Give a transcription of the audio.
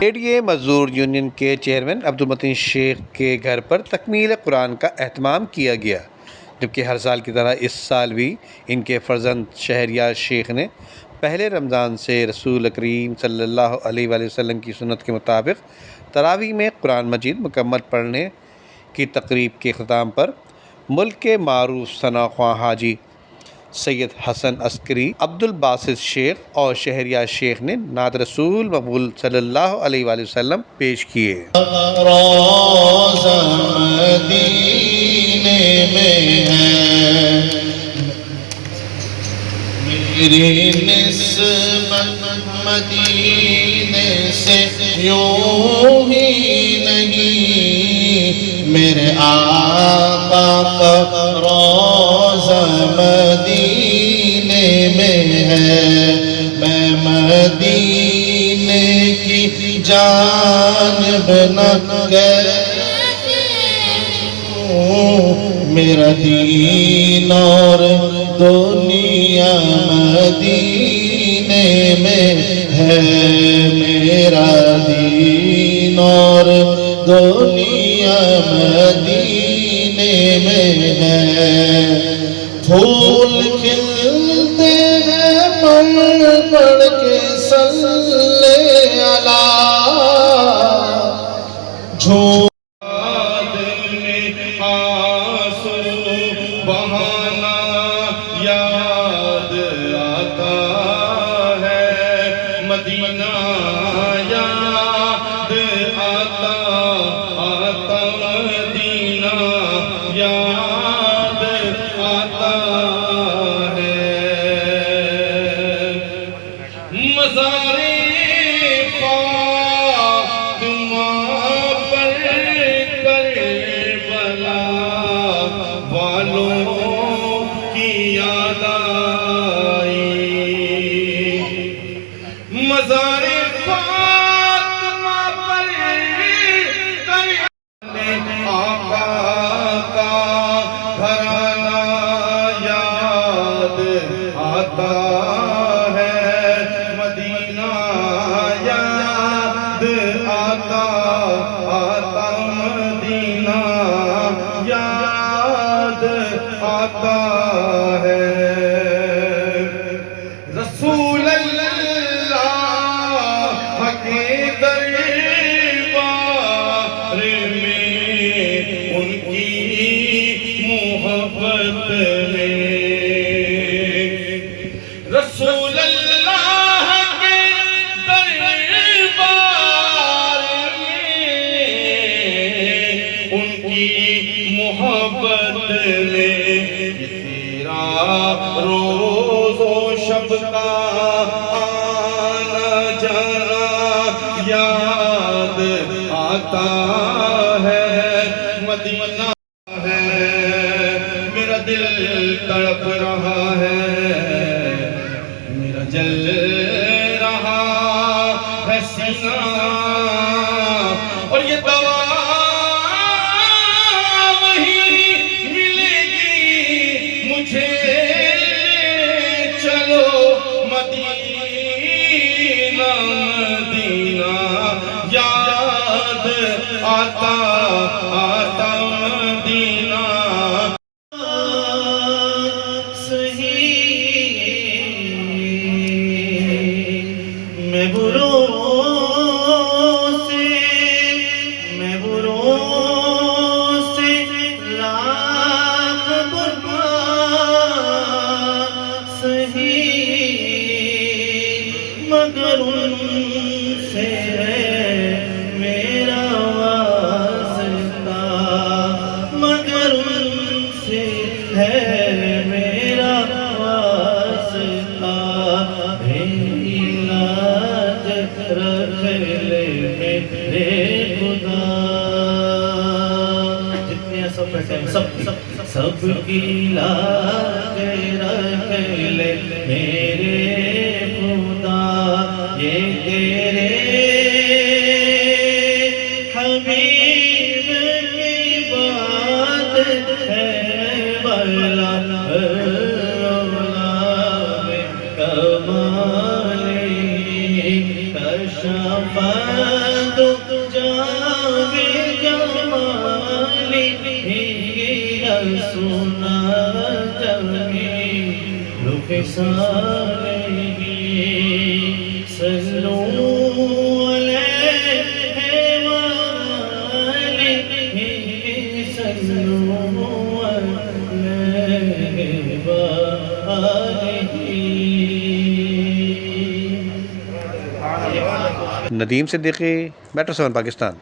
اے مزدور یونین کے چیئرمین عبدالمتین شیخ کے گھر پر تکمیل قرآن کا اہتمام کیا گیا، جبکہ ہر سال کی طرح اس سال بھی ان کے فرزند شہریار شیخ نے پہلے رمضان سے رسول کریم صلی اللہ علیہ وآلہ وسلم کی سنت کے مطابق تراویح میں قرآن مجید مکمل پڑھنے کی تقریب کے اختتام پر ملک کے معروف ثنا خواں حاجی سید حسن عسکری، عبدالباسط شیخ اور شہریار شیخ نے نعت رسول مقبول صلی اللہ علیہ وآلہ وسلم پیش کیے۔ روضہ مدینے میں ہے میری نسبت مدینے سے یوں ہی نہیں، میرے آقا کا روضہ مدینے میں ہے، میں مدینے کی جانب نہ گئے میرا دین اور دنیا مدینے میں ہے، میرا دین اور دنیا مدینے میں ہے، پھول کھلتے ہیں پڑھ پڑھ کے صلی اللہ جھوم بہانا یاد آتا ہے، مدینہ یاد آتا مدینہ یاد آتا ہے، مزار فاطمہ پر کربلا والوں کی یاد آئی، مزار فاطمہ پر آقا کا گھرانہ یاد آتا ہے، مدینہ یاد آتا مدینہ یاد آتا ہے، رسول اللہ کے دربار میں ان کی محبت میں، رسول اللہ کے دربار میں ان کی محبت میں، تیرا روز و شب کا آنا جانا یاد آتا ہے، مدینہ ہے، میرا دل تڑپ رہا ہے، میرا جل رہا ہے سینہ، اور یہ دوا وہی ملے گی مجھے، چلو مدینہ مدینہ یاد آتا مدینہ، میں بروں سے لاکھ برباد سہی، مگر ان سے ہے میرا واسطہ، مگر ان سے ہے میرا واسطہ، میری لاج رکھ لے میرے خدا، جتنے سب بیٹھے ہیں سب کی لاج رکھ لے میرے خدا، یہ تیرے حبیب کی بات ہے، بلا میں کمالی شفاعت جام جمالی رسولنا جمیل خصاله صلوا علیہ وآلہ صلوا علیہ وآلہ ندیم صدیقی، میٹرو 7 پاکستان۔